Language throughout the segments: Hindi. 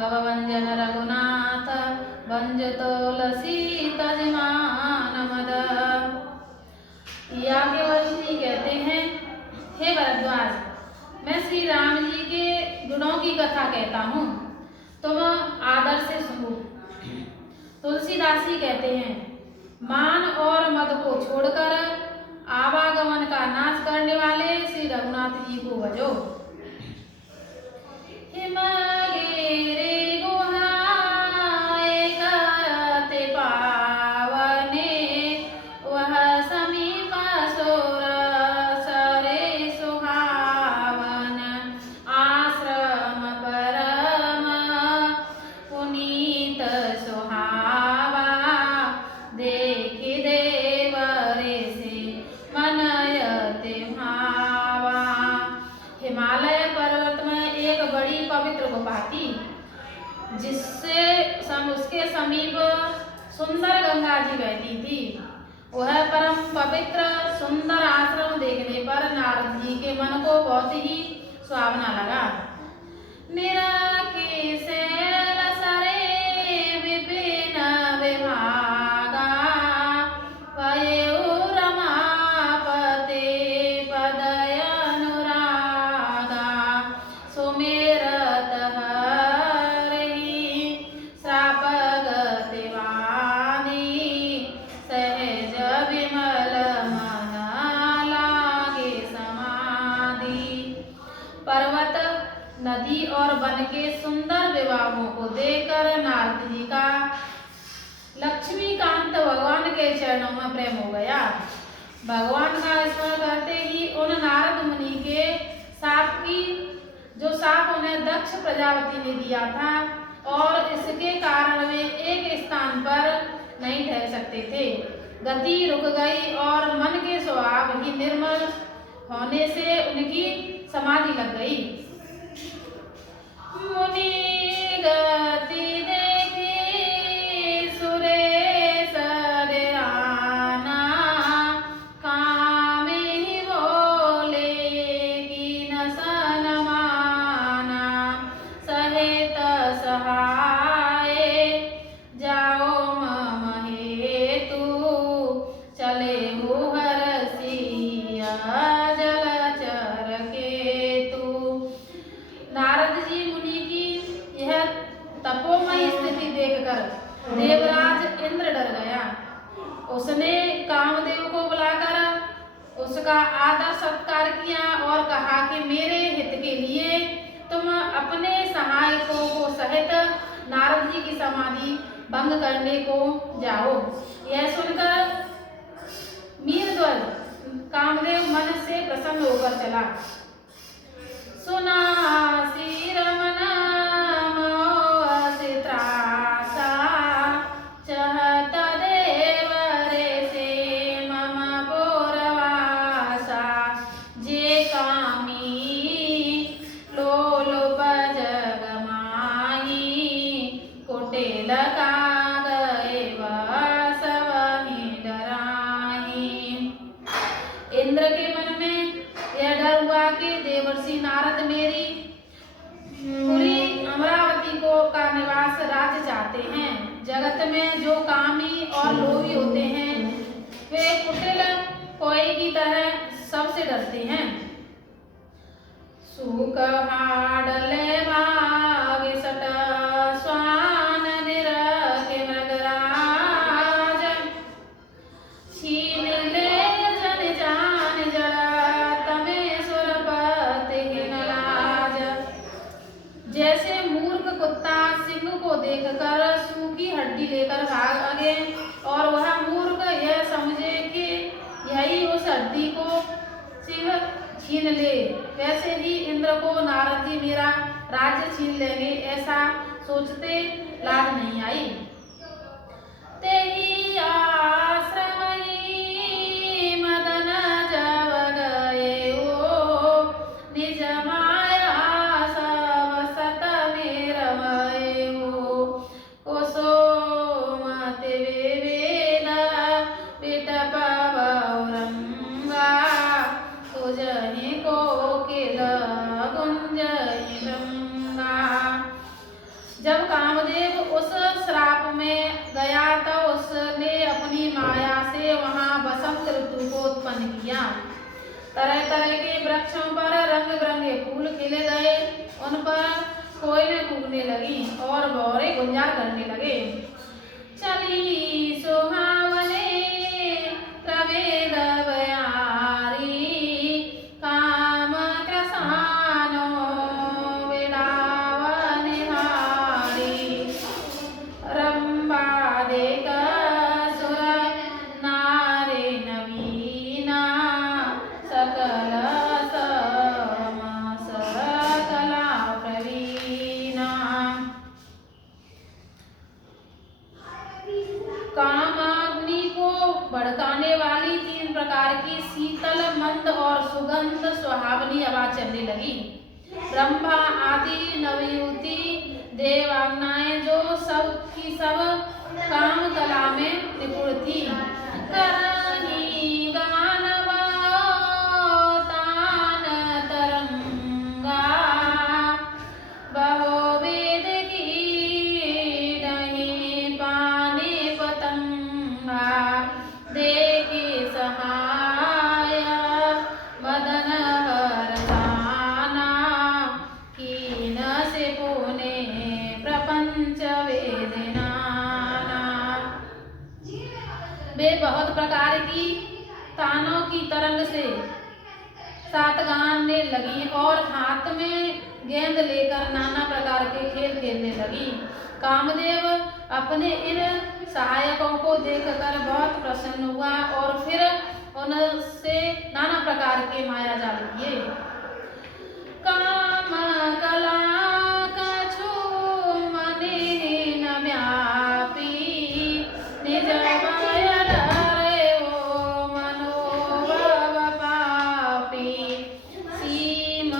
भवभञ्जन रघुनाथ भंजतो लसी तजमान मद। याज्ञवल्क्य कहते हैं, हे भरद्वाज, मैं श्री राम जी के गुणों की कथा कहता हूँ, तुम आदर से सुनो। तुलसीदास जी कहते हैं, मान और मद को छोड़कर आवागमन का नाश करने वाले श्री रघुनाथ जी को भजो। जिससे उसके समीप सुंदर गंगा जी बहती थी, वह परम पवित्र सुंदर आश्रम देखने पर नारद जी के मन को बहुत ही सुहावना लगा। मेरा पर्वत, नदी और वन के सुंदर विभागों को देखकर नारद जी का लक्ष्मीकांत भगवान के चरणों में प्रेम हो गया। भगवान का स्मरण करते ही उन नारद मुनि के साप उन्हें दक्ष प्रजापति ने दिया था और इसके कारण वे एक स्थान पर नहीं ठहर सकते थे। गति रुक गई और मन के स्वभाव ही निर्मल होने से उनकी समाधि लग गई। मुनि गति देखी सुरेश दयाना, कामिनी बोले कीन सनमाना, सहित सहाय जाओ मम हेतु, चले हो हरसिया तपोमयी स्थिति देखकर देवराज इंद्र डर गया। उसने कामदेव को बुलाकर उसका आदर सत्कार किया और कहा कि मेरे हित के लिए तुम अपने सहायकों को सहित नारद जी की समाधि भंग करने को जाओ। यह सुनकर मीरध्वज कामदेव मन से प्रसन्न होकर चला। सुना श्री रमन इंद्र के मन में यह डर हुआ कि देवर्षि नारद मेरी पुरी अमरावती को का निवास राज्य चाहते हैं। जगत में जो कामी और लोभी होते हैं वे कुटिल कोई की तरह सबसे डरते हैं। सुख हाडले भाग सट स्वान निरखे मृगराज, छीन ले जन जान जड़ा तमे सुरपति लाज। जैसे मूर्ख कुत्ता सिंह को देखकर सूखी हड्डी लेकर भागे और वह मूर्ख यह समझे कि यही उस हड्डी को सिंह छीन ले, वैसे ही इंद्र को नारद जी मेरा राज्य छीन लेंगे ऐसा सोचते लाज नहीं आई। तेही आश्रमई मदन जब गए ओ, निज माया सब सत में रमए हो। कुसुमत विवेद विटप बहुरंगा, तुझहि कोकिल गुंजहि गंगा। जब कामदेव उस श्राप में गया तो उसने अपनी माया से वहां बसंत ऋतु को उत्पन्न किया। तरह तरह के वृक्षों पर रंग बिरंगे फूल खिले गए, उन पर कोयलें कूदने लगी और भौरे गुंजार करने लगे। चली सुहावने प्रवेद बयारी, काम क्रसानो विडावन हारी। रंबा देख सुर नारे नवीना, सकल सकला प्रवीणा। कामाग्नि को भड़काने वाली 3 प्रकार की शीतल, मंद और सुगंध सुहावनी आवाज चलने लगी। ब्रह्मा आदि नवयुवती देवांगनाएं जो सब की सब काम कला में निपुण थी, करही गान तान तरंगा, बहुवेद की दही पानी पतंगा। देखी सहाय मदन हरसाना, कीन से पुने प्रपंच वेदना। वे बहुत प्रकार की तानों की तरंग से सात गाने लगी और हाथ में गेंद लेकर नाना प्रकार के खेल खेलने लगी। कामदेव अपने इन सहायकों को देखकर बहुत प्रसन्न हुआ और फिर उनसे नाना प्रकार के माया जाल किए। काम कला कछु मने न व्यापी, निज माया डरे ओ मनोभव पापी। सीम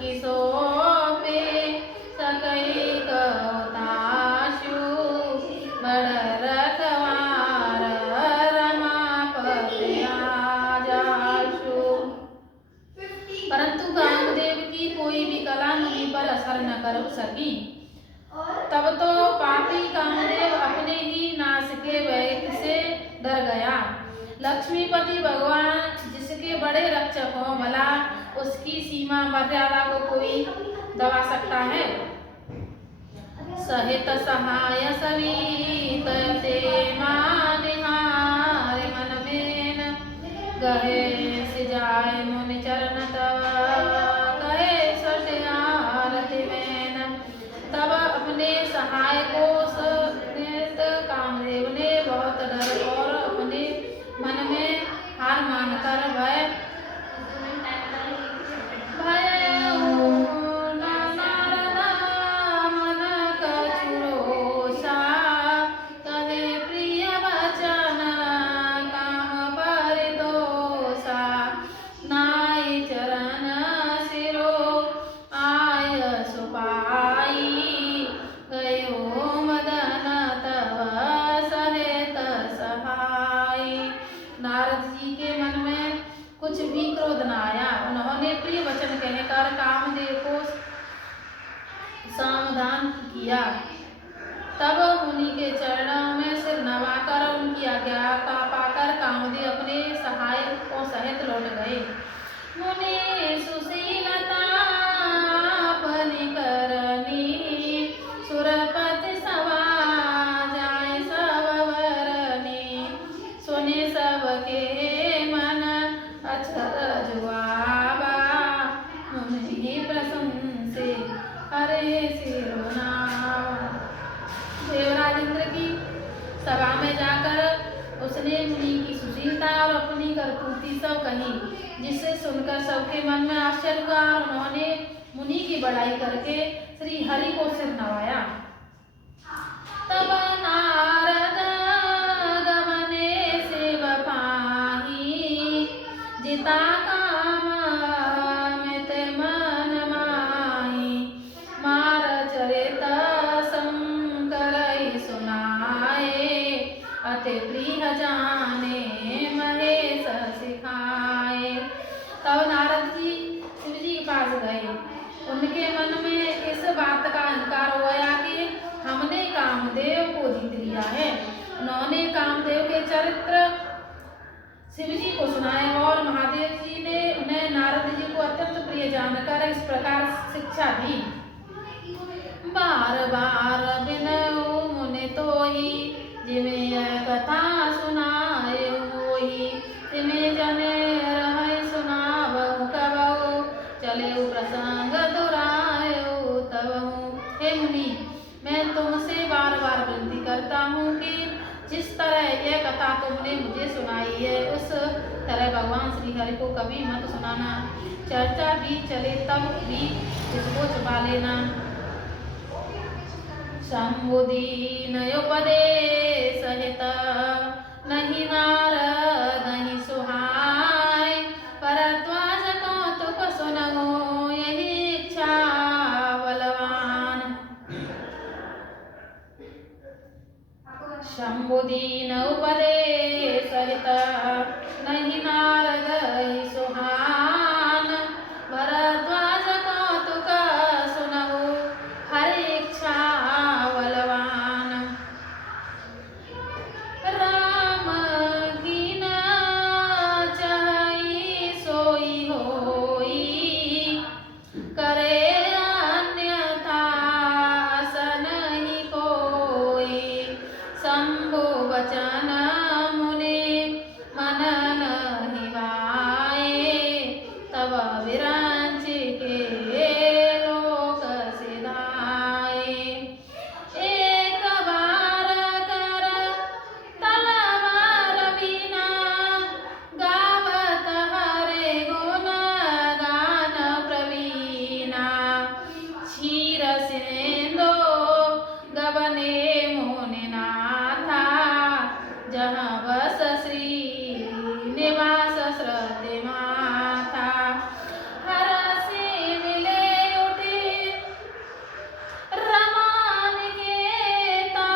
की सोपे सकई कवताशु, बड़ रखवार रमापति आजाशु। परंतु कामदेव की कोई भी कला मुनि पर असर न कर सकी। तब तो पापी कामदेव अपने ही नाश के भय से डर गया। लक्ष्मीपति भगवान जिसके बड़े रक्षक हो, भला उसकी सीमा मर्यादा को कोई दबा सकता है। सहित सहाय सवित ते मानिहार, मन में न गहे सिजाय मुनि चरण तव, कहे सत्यारति में न। तब अपने सहाय को सहित कामदेव ने बहुत डर और अपने मन में हार मानकर भय मन कछुरोषा, कहे प्रिय वचन काम परितोषा। नाई चरण सिरो आय सुपाई, गयो मदन तव सहित सहाई। नारद जी के मन में कुछ भी क्रोध न आया। उन्होंने प्रिय वचन कहकर कामदेव को समाधान किया। तब मुनि के चरणों में सिर नवाकर उनकी आज्ञा का पाकर कामदेव अपने सहायक को सहित लौट गए। मुनि सुशीलता अपनी करनी, सुरपति सवा जाय सब वरनी। सुने सबके मन अचरज हुआवा, मुनि प्रशंसे हरे सिरुनावा। देवराज इंद्र की सभा में जाकर उसने मुनि की सुशीलता और अपनी करतूती सब कही, जिससे सुनकर सबके मन में आश्चर्य हुआ और उन्होंने मुनि की बड़ाई करके श्री हरि को सिर नवाया। तब नारद गमने सेव पाही, जिता काम मित मन माही। मार चरित शंकर सुनाए, अति प्रिय जाने महेश सिखाए। तब नारद जी शिव जी के पास गए। उनके मन में इस बात का अहंकार हो गया कि शिव जी को सुनाए और महादेव जी ने उन्हें नारद जी को अत्यंत प्रिय जानकर इस प्रकार शिक्षा दी। बार बार बिनऊ मुनि तोहि, जिमे यह कथा सुनाए मोहि। तिमे जने रहै सुनावहु कबहु, चले प्रसंग दोहरायो तबहु। हे मुनि, मैं तुमसे बार बार विनती करता हूँ कि जिस तरह यह कथा तुमने मुझे सुनाई है उस तरह भगवान श्री हरि को कभी मत सुनाना। चर्चा भी चले तब भी इसको छुपा लेना। शंभुदीन उपदेश हित, नहीं नारद नहीं सुहाय। भरद्वाज कौतुक सुनहु, यही इच्छा बलवान। शंभुदीन उपदेश हित, नहीं नारद ही सुहान। भरद्वाज कौतुक सुनहु, हरि इच्छा बलवान। राम कीन चाहि सोई होई, करे अन्यथा असन ही कोई। शंभु वचन मुनि मन नहीं भाए, तब विरंच के लोक सिधाए। एक बार कर तलवार बिना, गावत हरे गुण गान प्रवीणा। क्षीर सिंधु गबने मुनि नाथा, जहाँ बस श्री निवास श्रद्धे माथा। हरषि मिले उठे रमान केता,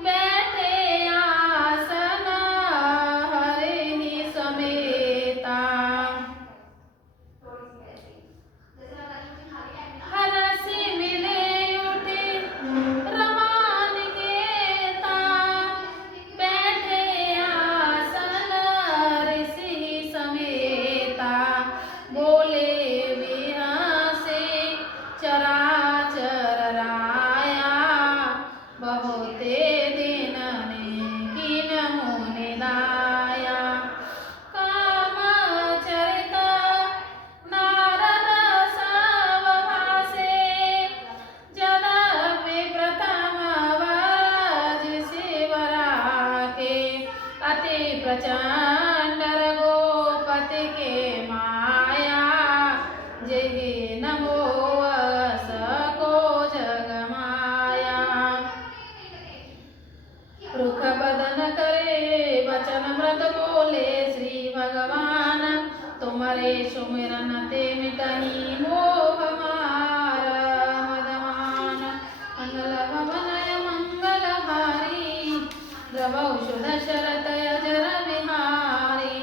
बैठे आसन हरे ही समेता। हरषि मिले उठे रमान केता, बैठे आसन ऋषि ही समेता। बोले बिहसे चराचर राया, बहुते दिन ने कीन मुनि दाया। काम चरित नारद सब भाषे, जगत में प्रथम वरज शिव राखे। अति प्रचंड रघुपति के माया, जेहि नमो सको जग माया। रुख बदन करे वचन मृत बोले श्री भगवान, तुम्हारे सुमिरन ते मिटहि मोह मार मदमान। मंगल भवनय मंगलहारी, द्रवौ शुध शरत अजर बिहारी।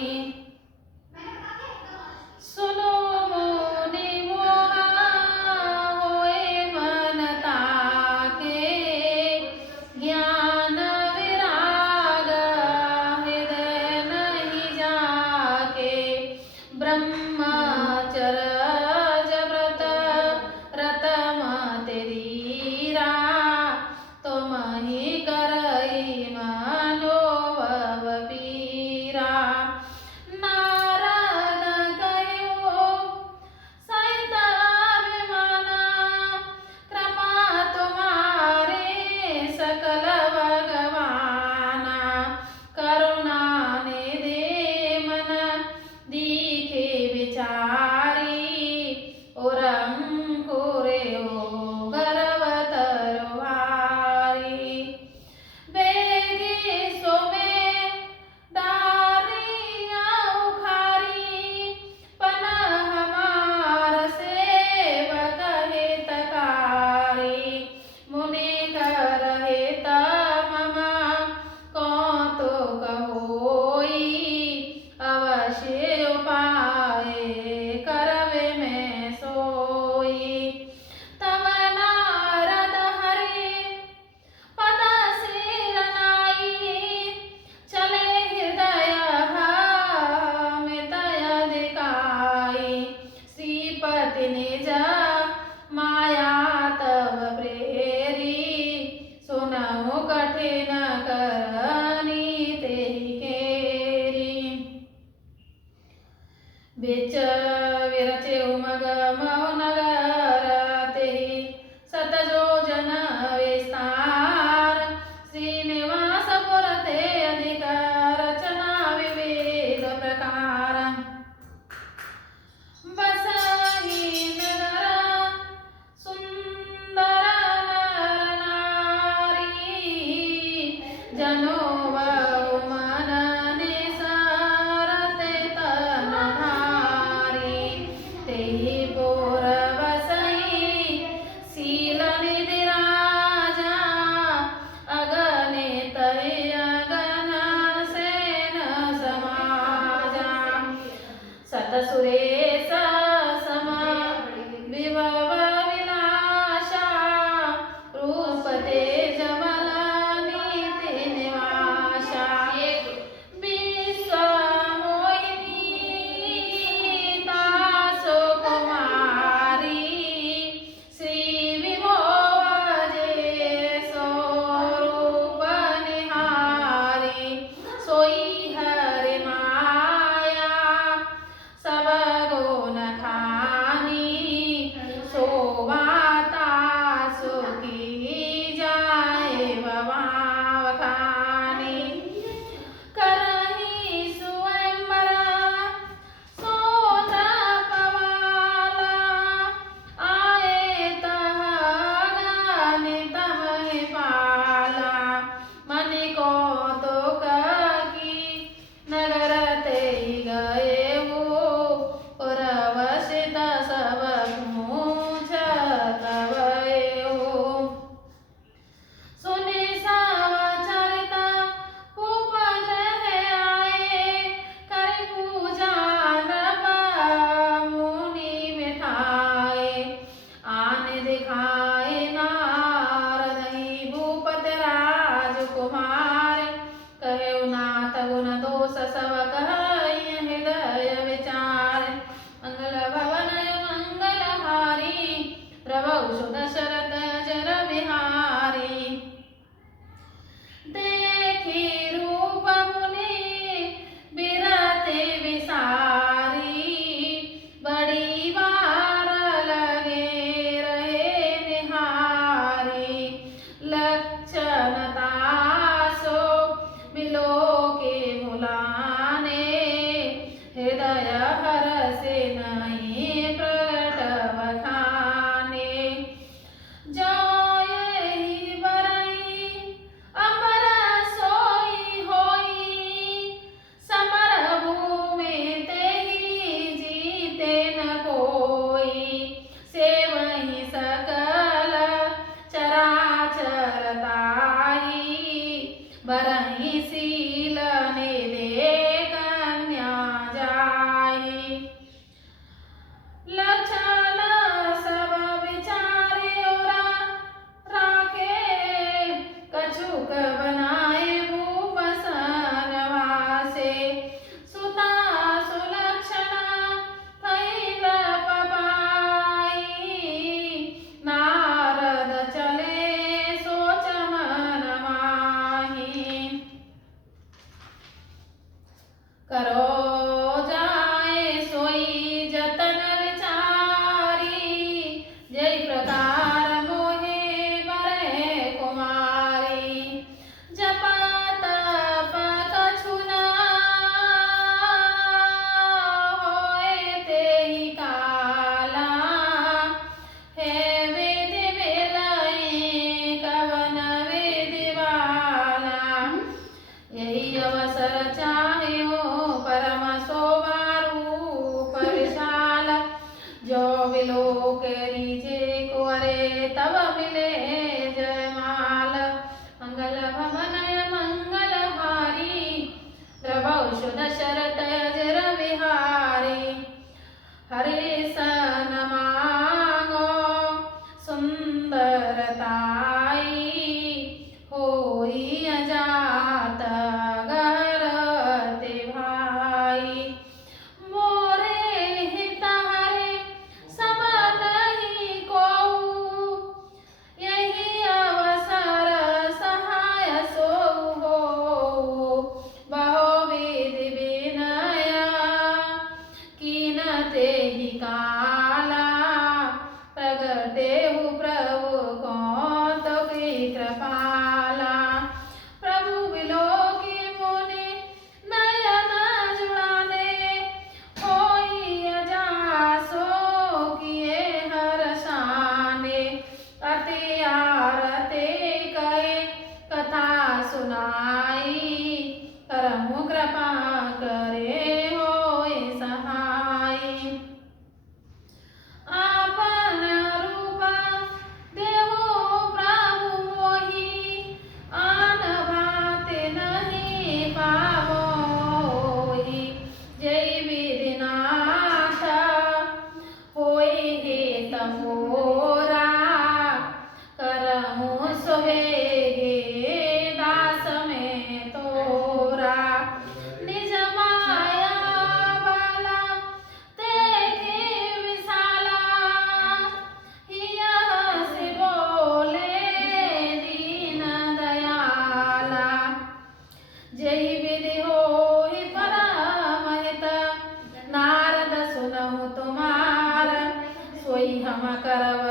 सुनो मुनि मोहा होए मन ताके, ज्ञान विराग हृदय नहीं जाके। ब्रह्मचर्य व्रत रत मत धीरा, तुम ही करई मनोभव पीरा। नारद कहो सहित अभिमाना, कृपा तुम्हारे सकल भगवाना। करुणा निधि मन दीखे विचारी, और अंकुरे हो गर्भ तरवारी। बेगी सोमे डारिया उखारी, पन हमार सेवक हितकारी। मुनि करहे मम कौतुक होई, अवश्य उपाय करवे में सोई। तब माया तब प्रेरी सुनहु कठिन करनी तेहि केरी बिच विरचेउ मगमहु नगर तेहि सत योजन विस्तार श्रीनिवासपुर ते अधिक रचना विविध प्रकार बसहि नगर सुंदर नर नारी जनो बहु मन निसरते तन धारी तेहि पुर बसहि शील निधि राजा अगणित अगन सेन समाजा सत सुरेश सम विभव विलासा रूप तेज बल नीति निवासा विश्व मोहिनी तासु कुमारी श्री विमोहजे स्वरूप निहारी सोई हरि माया सब गुण खानी शोभाता सुखी जाए भवाव खानी करही स्वयंवर सोत पवाला आए तह गणित महि पाला मन को तो की नगर ते गए वो पुरवसित सब मूछ कवये हो सुनि सब चरित उपग्रह आए कर पूजा नभ मुनि बिठाए आन दिखाए नारद भूपत राजकुमार कहु नाथ गुण दोष सब कहहि हृदय विचार मंगल भवन मंगल हारी प्रभु दशरथ अजर बिहारी देखी रूप मुनि बिरते विसारी बड़ी बार लगे रहे निहारी लक्षण तासो बिलो के मुलाने हृदय हरसे नहीं प्रगट बखाने जय बरई अमर सोई होई समर भूमि तेहि जीते न कोई सेवहि सकल चराचर ताहि बरहि शील निधि कन्या जाहि लक्षण सब विचारे ओरा राखे कछुक बनाए भूप सनवासे सुता सुलक्षण थैल पपाई नारद चले सोच मन माही करो जाए सोई जतन विचारी जय प्रकार मोहे बरे कुमारी जप तप कछु न होए तेहि काला हे विधि विलय कवन विधि वाला यही अवसर चाह्यो परम शोभा रूप विशाल जो विलोक रीजे को अरे तब मिले जयमाल मंगल भवन मंगल हारी प्रभु दशरथ अजर बिहारी हरे सन मांगो सुंदरताई होई अजात गरते भाई मोरे हित हरे सब नहीं को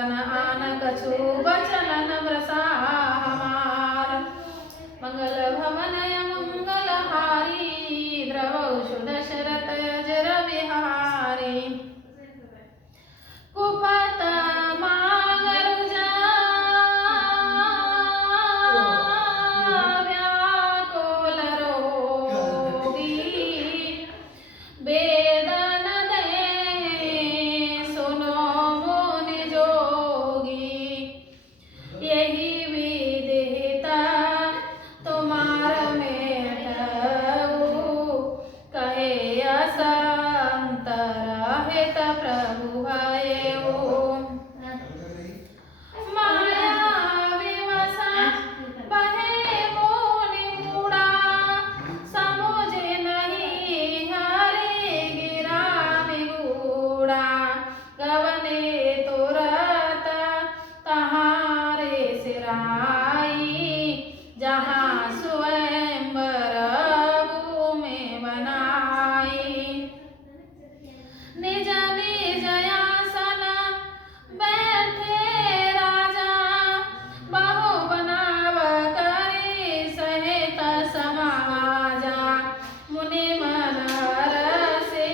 गगन आन कछु बचलन व्रसा हमार। मंगल भवनय मंगलहारी द्रवौषु दशरथ अजर बिहारी। कुपथ मांगरुजा व्याकुल रोगी वेदन दे सुनो मुनि जोगी। यही विदिता तुम्हार मेटऊ कहे असंतर हित प्रभु हयऊ। माया विवश बहे मुनि मूढ़ा समुझे नहीं हरि गिरा निगूढ़ा। गवने तुरत तहारे सिराई जहाँ स्वयंवर भूमि बनाई। निज निज आसन बैठे राजा बहु बनाव करी सहित समाजा। मुनि मन हरषि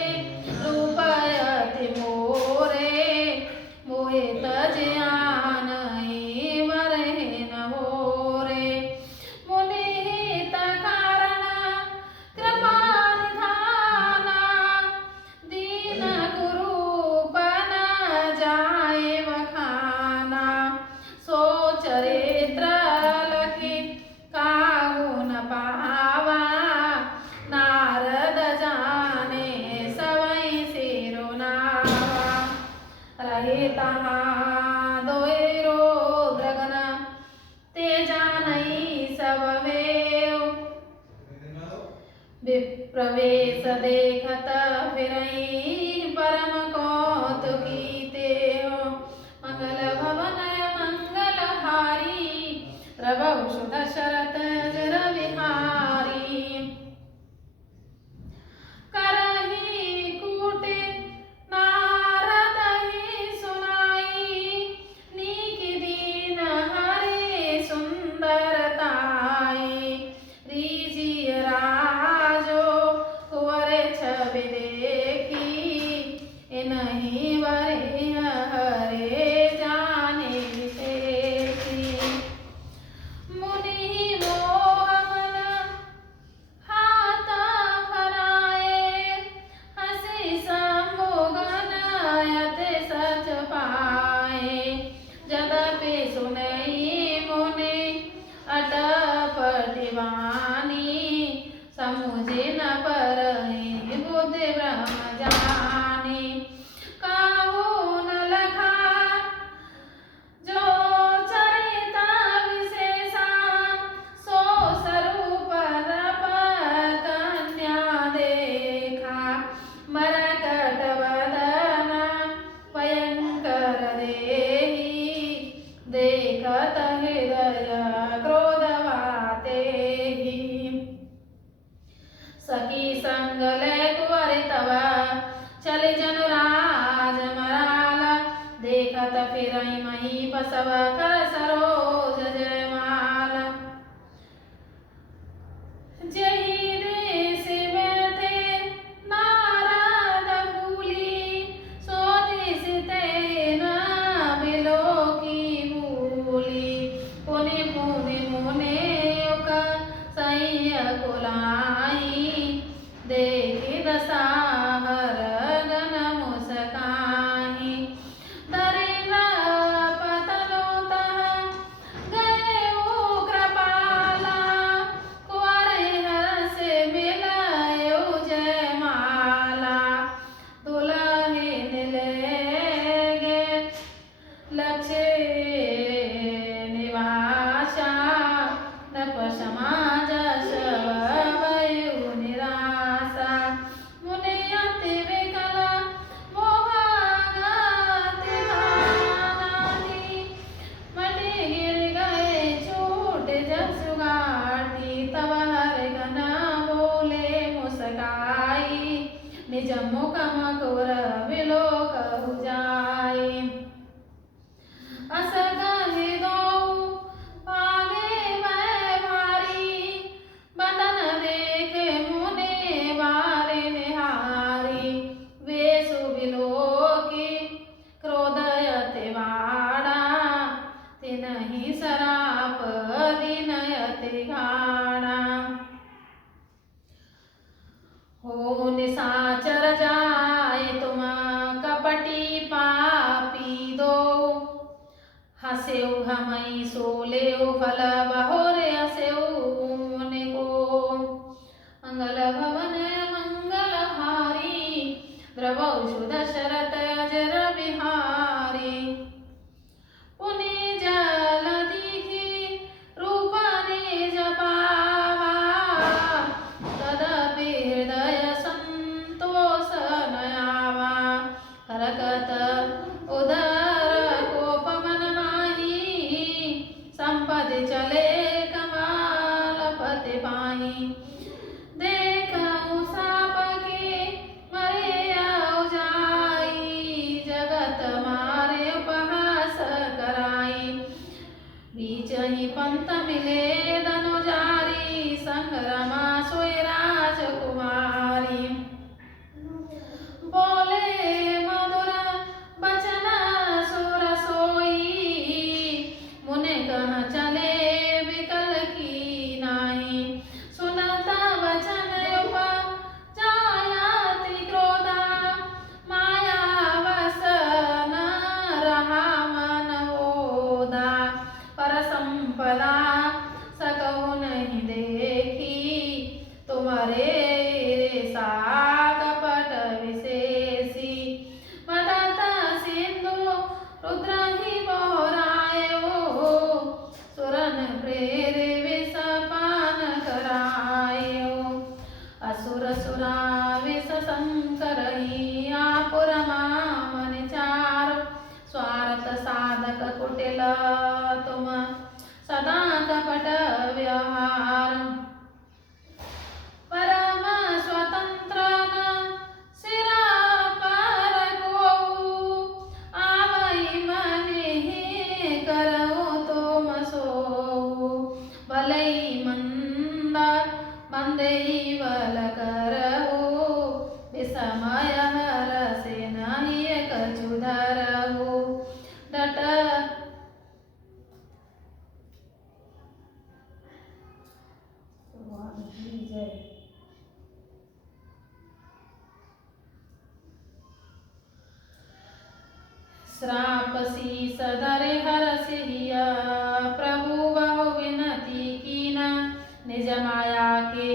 रूप अति मोरे मोहित ज्ञानहि वरहि न होरे। मुनि हित कारण कृपा निधाना दीन कुरूप न जाए बखाना। सो चरित्र लखि काहू न पावा नारद जाने सवै सिरुनावा। रहे तहाँ दोए रुद्रगण ते जानई सब वेव। विप्रवेश देखत फिरई परम कौतुकी तेहो। मंगल भवनय मंगलहारी प्रभु दशरथ अजर बिहारी। करहि कूटे नारद ही सुनाई नीक दीन हरि सुंदरताई। ऋषि राजो कुंवर छवि देखी इन्हीं वरे हरे जाने विशेषी। मुनि मोह मन हाथ फराए हंसी सम्मुगन यति सच पाए। जदपि सुनई मुनि अटपटी वाणी समुझे न परहि बुद्धि ब्रह्म जानी। काहू न लखा जो चरित विशेषा सो स्वरूप नृप कन्या देखा। मरकट वदन भयंकर देहि देखत हृदय क्रोधवातेहि। सखी संग ले कुंवर तव चले जनुराज मराला। देखत फिरई मही बसव कर सरोज जयमाला। जही देश बैठे नारद भूली सो दिस ते न बिलो की भूली। पुनि पुनि मुने युग सैय कुलाई देखि दसाहर गन मुस्काहि। दरिद्र पतनो तह गए कृपाला कुंवर हर्ष मिलयौ जयमाला। दुल्हन लेगे लक्ष्य निवासा नृप समाज सब भयउ निराशा। मुनि अति विकल मोहागति धानाहि मटि गिर गए छूट जसु घाटी। तब हरि गण बोले मुस्काई निज मुख मकुर बिलोकहु जाई। हसेउ हमई सोलेउ फल बहोरे हसेउ मुने को मंगल भवन मंगलहारी द्रवौषु दशरथ अजर बिहारी पुनि जल दीघि रूपने जपावा तदपि हृदय संतोष नयावा हरकत उदर कोप मन माही संपद चले कमाल पति पाही देखऊं साप के मरे औजाई जगत मारे उपहास कराई बीच ही पंत मिले धनुजारी संग्रमा सोई राजकुमारी बोले मधुर बचन सुर सोई मुने कहाँ चले विकल की नाही सुनता वचन उपजायाति क्रोधा माया वस न रहा मन ओदा पर संपदा सकहु नहीं देखी तुम्हारे सा कपट विशेषी मदत सिंधु रुद्र ही बोहरायो सुरन प्रेर विषपान करायो असुर सुरा विष संकर ही आपुर मामन चार स्वार्थ साधक कुटिल तुम सदा कपट व्यवहार परम स्वतंत्र न सिरा पर को आवई मने करो तुम सो भलई मंद बंदई बल करो विषमय हर से नहीं कछु धरहु डट श्राप शीस धरे हर सिया प्रभु बहु विनती कीन निज माया के